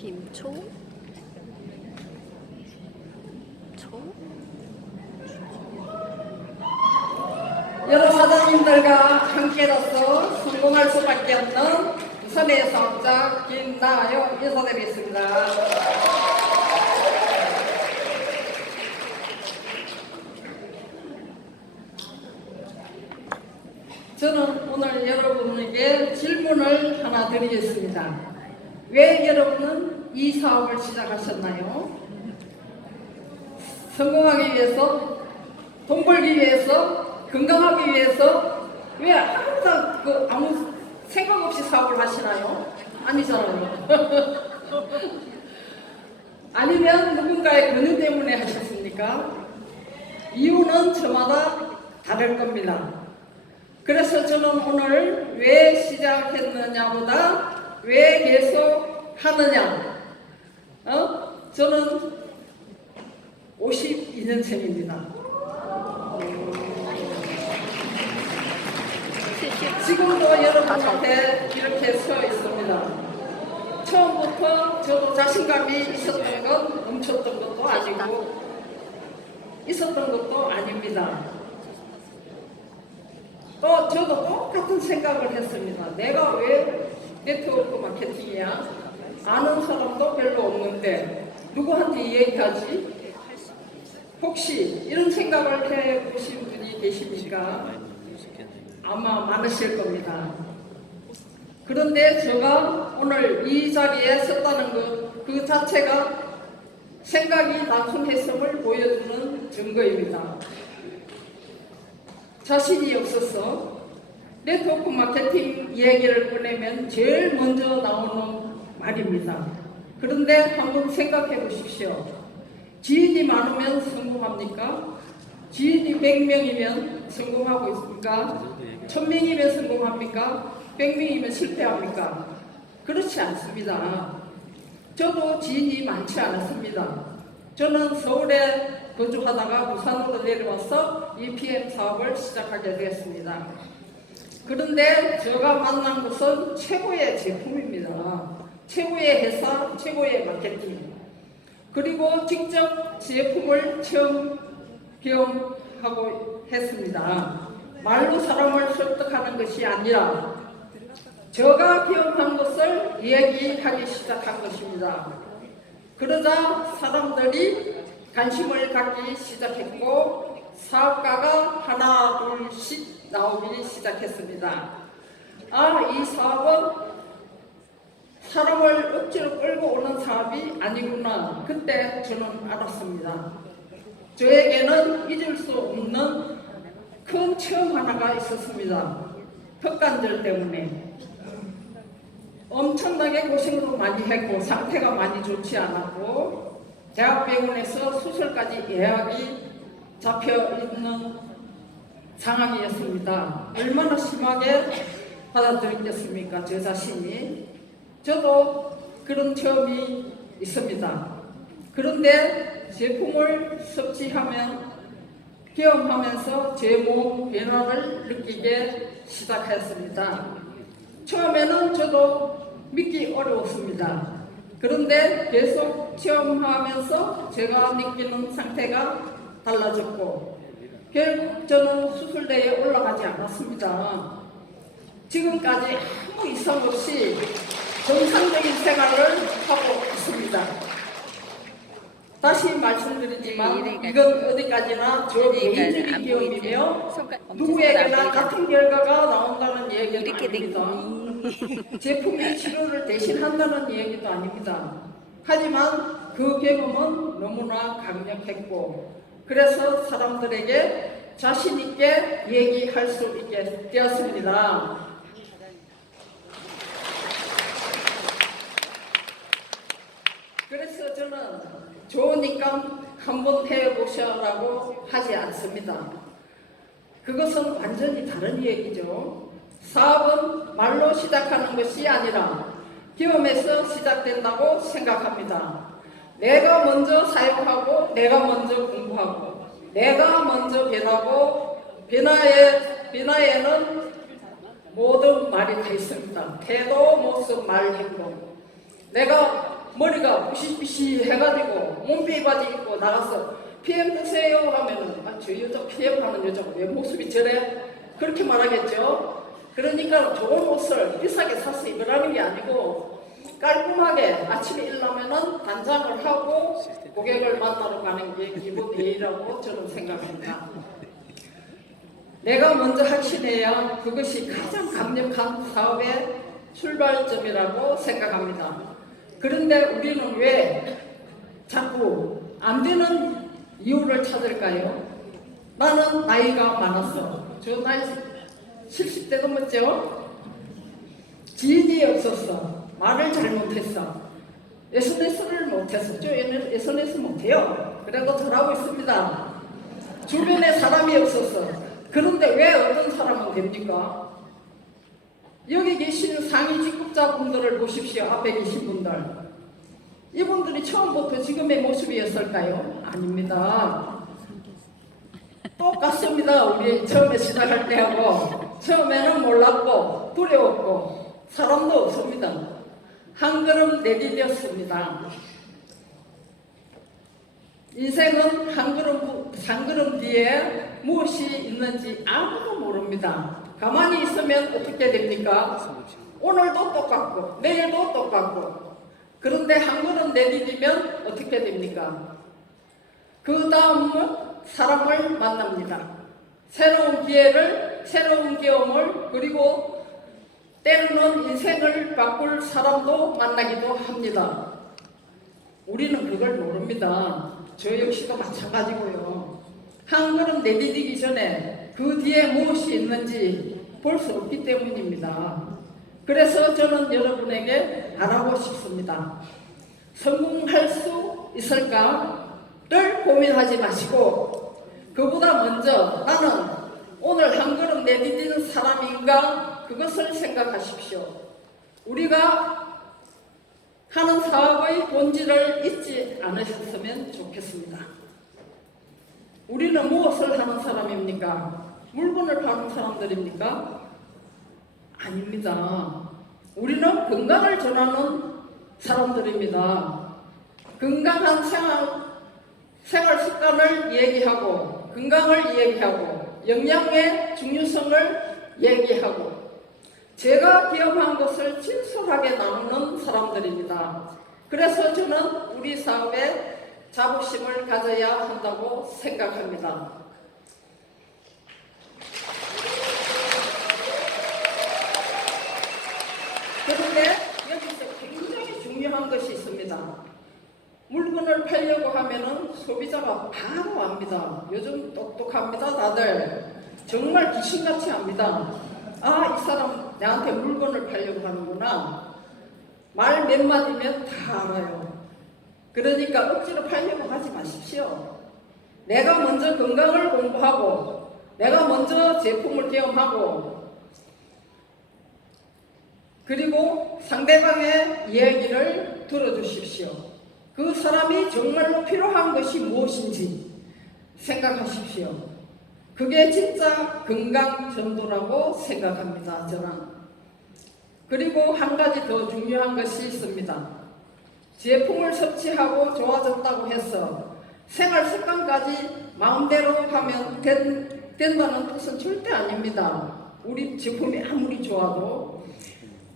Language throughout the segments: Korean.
김초? 초? 여러 사장님들과 함께로서 성공할 수밖에 없는 부산의 사업자 김나영 인사드리겠습니다. 저는 오늘 여러분에게 질문을 하나 드리겠습니다. 왜 여러분은 이 사업을 시작하셨나요? 성공하기 위해서, 돈 벌기 위해서, 건강하기 위해서, 왜 항상 아무 생각 없이 사업을 하시나요? 아니잖아요. 아니면 누군가의 권유 때문에 하셨습니까? 이유는 저마다 다를 겁니다. 그래서 저는 오늘 왜 시작했느냐보다 왜 계속 하느냐. 저는 52년생입니다. 지금도 여러분한테 이렇게 서 있습니다. 처음부터 저도 자신감이 있었던 건 멈췄던 것도 아니고 있었던 것도 아닙니다. 또 저도 똑같은 생각을 했습니다. 내가 왜 네트워크 마케팅이야? 아는 사람도 별로 없는데 누구한테 얘기하지? 혹시 이런 생각을 해보신 분이 계십니까? 아마 많으실 겁니다. 그런데 제가 오늘 이 자리에 섰다는 것 그 자체가 생각이 단순했음을 보여주는 증거입니다. 자신이 없어서 네트워크 마케팅 이야기를 꺼내면 제일 먼저 나오는 말입니다. 그런데 한번 생각해 보십시오. 지인이 많으면 성공합니까? 지인이 100명이면 성공하고 있습니까? 1000명이면 성공합니까? 100명이면 실패합니까? 그렇지 않습니다. 저도 지인이 많지 않았습니다. 저는 서울에 거주하다가 부산으로 내려와서 EPM 사업을 시작하게 되었습니다. 그런데 제가 만난 것은 최고의 제품입니다. 최고의 회사, 최고의 마케팅. 그리고 직접 제품을 처음 경험하고 했습니다. 말로 사람을 설득하는 것이 아니라 제가 경험한 것을 얘기하기 시작한 것입니다. 그러자 사람들이 관심을 갖기 시작했고 사업가가 하나 둘씩 나오기 시작했습니다. 이 사업은 사람을 억지로 끌고 오는 사업이 아니구나. 그때 저는 알았습니다. 저에게는 잊을 수 없는 큰 체험 하나가 있었습니다. 턱관절 때문에 엄청나게 고생도 많이 했고 상태가 많이 좋지 않았고 대학병원에서 수술까지 예약이 잡혀 있는 상황이었습니다. 얼마나 심하게 받아들였겠습니까? 저 자신이. 저도 그런 체험이 있습니다. 그런데 제품을 섭취하면 경험하면서 제 몸 변화를 느끼게 시작했습니다. 처음에는 저도 믿기 어려웠습니다. 그런데 계속 체험하면서 제가 느끼는 상태가 달라졌고 결국 저는 수술대에 올라가지 않았습니다. 지금까지 아무 이상 없이 정상적인 생활을 하고 있습니다. 다시 말씀드리지만 이건 어디까지나 저 개인적인 경험이며 누구에게나 같은 결과가 나온다는 얘기는 아닙니다. 제품이 치료를 대신한다는 얘기도 아닙니다. 하지만 그 경험은 너무나 강력했고 그래서 사람들에게 자신 있게 얘기할 수 있게 되었습니다. 그래서 저는 좋으니까 한번 해보셔라고 하지 않습니다. 그것은 완전히 다른 얘기죠. 사업은 말로 시작하는 것이 아니라 경험에서 시작된다고 생각합니다. 내가 먼저 사용하고 내가 먼저 공부하고 내가 먼저 변하고 변화에는 모든 말이 다 있습니다. 태도, 모습, 말, 행동. 내가 머리가 부시부시 해가지고 몸빼 바지 입고 나가서 PM 드세요 하면은 저 여자 PM 하는 여자가 왜 모습이 저래? 그렇게 말하겠죠. 그러니까 좋은 옷을 비싸게 사서 입으라는 게 아니고 깔끔하게 아침에 일어나면은 단장을 하고 고객을 만나러 가는 게 기본 예의라고 저는 생각합니다. 내가 먼저 확신해야 그것이 가장 강력한 사업의 출발점이라고 생각합니다. 그런데 우리는 왜 자꾸 안 되는 이유를 찾을까요? 나는 나이가 많았어. 저 나이 70대 넘었죠? 지인이 없었어. 말을 잘못했어. SNS를 못했어. 저 SNS 못해요. 그래도 잘하고 있습니다. 주변에 사람이 없었어. 그런데 왜 어떤 사람은 됩니까? 여기 계시는 상위 직급자분들을 보십시오. 앞에 계신 분들. 이분들이 처음부터 지금의 모습이었을까요? 아닙니다. 똑같습니다. 우리 처음에 시작할 때하고. 처음에는 몰랐고 두려웠고 사람도 없습니다. 한 걸음 내디뎠습니다. 인생은 한 걸음 뒤에 무엇이 있는지 아무도 모릅니다. 가만히 있으면 어떻게 됩니까? 오늘도 똑같고 내일도 똑같고. 그런데 한 걸음 내디디면 어떻게 됩니까? 그 다음은 사람을 만납니다. 새로운 기회를, 새로운 경험을, 그리고 때로는 인생을 바꿀 사람도 만나기도 합니다. 우리는 그걸 모릅니다. 저 역시도 마찬가지고요. 한 걸음 내디디기 전에 그 뒤에 무엇이 있는지 볼 수 없기 때문입니다. 그래서 저는 여러분에게 알아보고 싶습니다. 성공할 수 있을까를 고민하지 마시고 그보다 먼저 나는 오늘 한 걸음 내디디는 사람인가 그것을 생각하십시오. 우리가 하는 사업의 본질을 잊지 않으셨으면 좋겠습니다. 우리는 무엇을 하는 사람입니까? 물건을 파는 사람들입니까? 아닙니다. 우리는 건강을 전하는 사람들입니다. 건강한 생활 습관을 얘기하고 건강을 얘기하고 영양의 중요성을 얘기하고 제가 경험한 것을 진솔하게 나누는 사람들입니다. 그래서 저는 우리 사업에 자부심을 가져야 한다고 생각합니다. 그런데 여기서 굉장히 중요한 것이 있습니다. 물건을 팔려고 하면은 소비자가 바로 압니다. 요즘 똑똑합니다. 다들 정말 귀신같이 압니다. 아, 이 사람 나한테 물건을 팔려고 하는구나. 말 몇 마디면 다 알아요. 그러니까 억지로 팔려고 하지 마십시오. 내가 먼저 건강을 공부하고 내가 먼저 제품을 경험하고 그리고 상대방의 이야기를 들어주십시오. 그 사람이 정말로 필요한 것이 무엇인지 생각하십시오. 그게 진짜 건강 전도라고 생각합니다. 저는. 그리고 한 가지 더 중요한 것이 있습니다. 제품을 섭취하고 좋아졌다고 해서 생활 습관까지 마음대로 하면 된다는 뜻은 절대 아닙니다. 우리 제품이 아무리 좋아도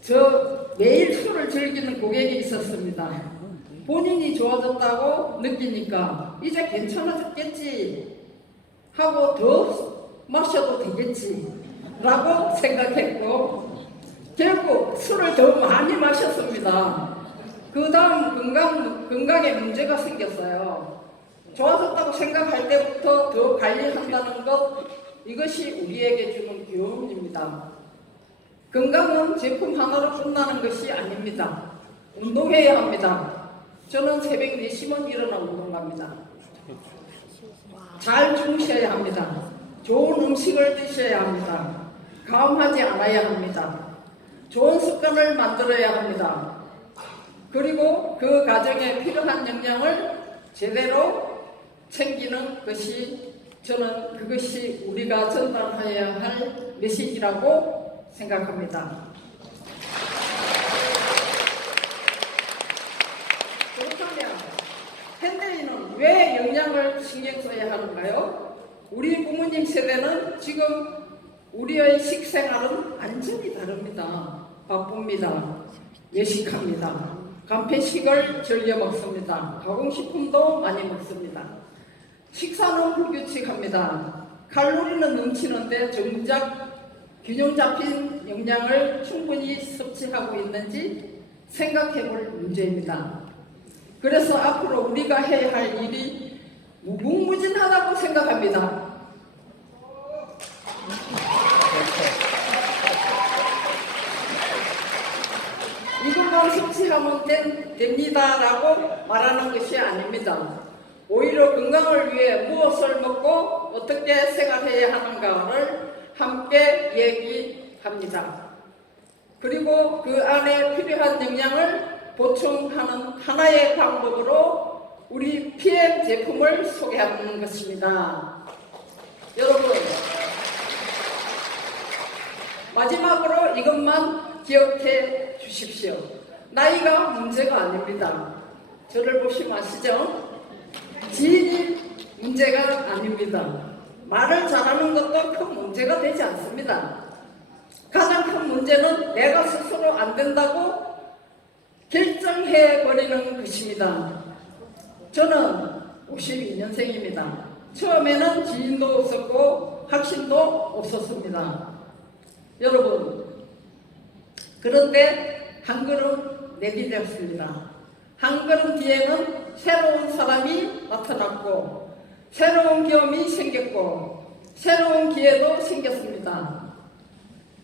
저 매일 술을 즐기는 고객이 있었습니다. 본인이 좋아졌다고 느끼니까 이제 괜찮아졌겠지 하고 더 마셔도 되겠지 라고 생각했고 결국 술을 더 많이 마셨습니다. 그 다음 건강에 문제가 생겼어요. 좋아졌다고 생각할 때부터 더 관리한다는 것 이것이 우리에게 주는 교훈입니다. 건강은 제품 하나로 끝나는 것이 아닙니다. 운동해야 합니다. 저는 새벽 4시면 일어나 운동 갑니다. 잘 주무셔야 합니다. 좋은 음식을 드셔야 합니다. 가음하지 않아야 합니다. 좋은 습관을 만들어야 합니다. 그리고 그 과정에 필요한 영양을 제대로 챙기는 것이 저는 그것이 우리가 전달해야 할 메시지라고 생각합니다. 영양을 신경 써야 하는가요? 우리 부모님 세대는 지금 우리의 식생활은 완전히 다릅니다. 바쁩니다. 외식합니다. 간편식을 즐겨 먹습니다. 가공식품도 많이 먹습니다. 식사는 불규칙합니다. 칼로리는 넘치는데 정작 균형 잡힌 영양을 충분히 섭취하고 있는지 생각해 볼 문제입니다. 그래서 앞으로 우리가 해야 할 일이 무궁무진하다고 생각합니다. 이것만 섭취하면 됩니다라고 말하는 것이 아닙니다. 오히려 건강을 위해 무엇을 먹고 어떻게 생활해야 하는가를 함께 얘기합니다. 그리고 그 안에 필요한 영양을 보충하는 하나의 방법으로 우리 PM 제품을 소개하는 것입니다. 여러분, 마지막으로 이것만 기억해 주십시오. 나이가 문제가 아닙니다. 저를 보시면 아시죠? 지인이 문제가 아닙니다. 말을 잘하는 것도 큰 문제가 되지 않습니다. 가장 큰 문제는 내가 스스로 안 된다고 결정해버리는 것입니다. 저는 52년생입니다. 처음에는 지인도 없었고 확신도 없었습니다. 여러분, 그런데 한 걸음 내디뎠습니다. 한 걸음 뒤에는 새로운 사람이 나타났고 새로운 경험이 생겼고 새로운 기회도 생겼습니다.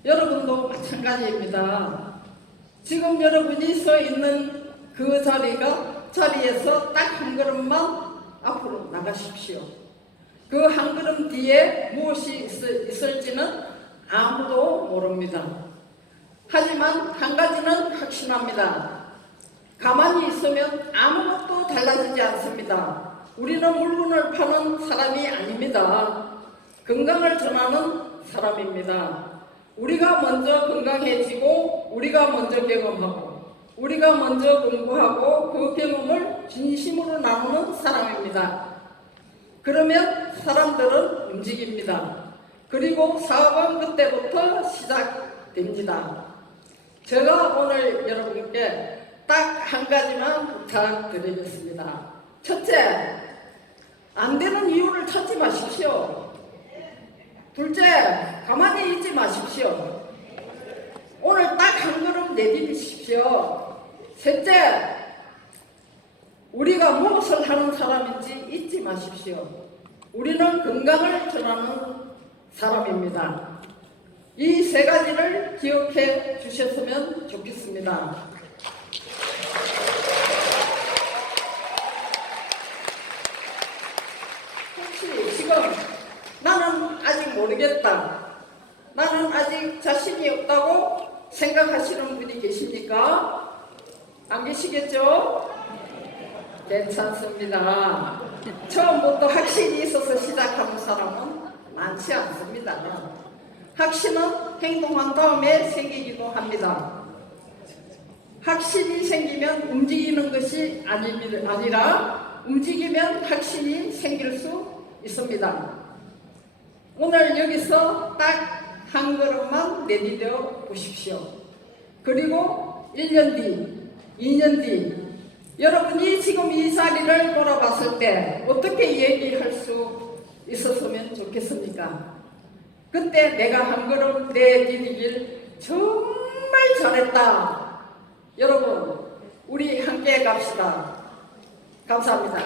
여러분도 마찬가지입니다. 지금 여러분이 서 있는 그 자리에서 딱 한 걸음만 앞으로 나가십시오. 그 한 걸음 뒤에 무엇이 있을지는 아무도 모릅니다. 하지만 한 가지는 확신합니다. 가만히 있으면 아무것도 달라지지 않습니다. 우리는 물건을 파는 사람이 아닙니다. 건강을 전하는 사람입니다. 우리가 먼저 건강해지고 우리가 먼저 경험하고 우리가 먼저 공부하고 그 경험을 진심으로 나누는 사람입니다. 그러면 사람들은 움직입니다. 그리고 사업은 그때부터 시작됩니다. 제가 오늘 여러분께 딱 한 가지만 부탁드리겠습니다. 첫째, 안 되는 이유를 찾지 마십시오. 둘째, 가만히 있지 마십시오. 오늘 딱 한 걸음 내디디십시오. 셋째, 우리가 무엇을 하는 사람인지 잊지 마십시오. 우리는 건강을 전하는 사람입니다. 이 세 가지를 기억해 주셨으면 좋겠습니다. 혹시 지금 나는 아직 모르겠다, 나는 아직 자신이 없다고 생각하시는 분이 계십니까? 안 계시겠죠? 괜찮습니다. 처음부터 확신이 있어서 시작하는 사람은 많지 않습니다. 확신은 행동한 다음에 생기기도 합니다. 확신이 생기면 움직이는 것이 아니라 움직이면 확신이 생길 수 있습니다. 오늘 여기서 딱 한 걸음만 내디뎌 보십시오. 그리고 1년 뒤, 2년 뒤 여러분이 지금 이 자리를 돌아봤을 때 어떻게 얘기할 수 있었으면 좋겠습니까? 그때 내가 한 걸음 내디디길 정말 잘했다. 여러분, 우리 함께 갑시다. 감사합니다.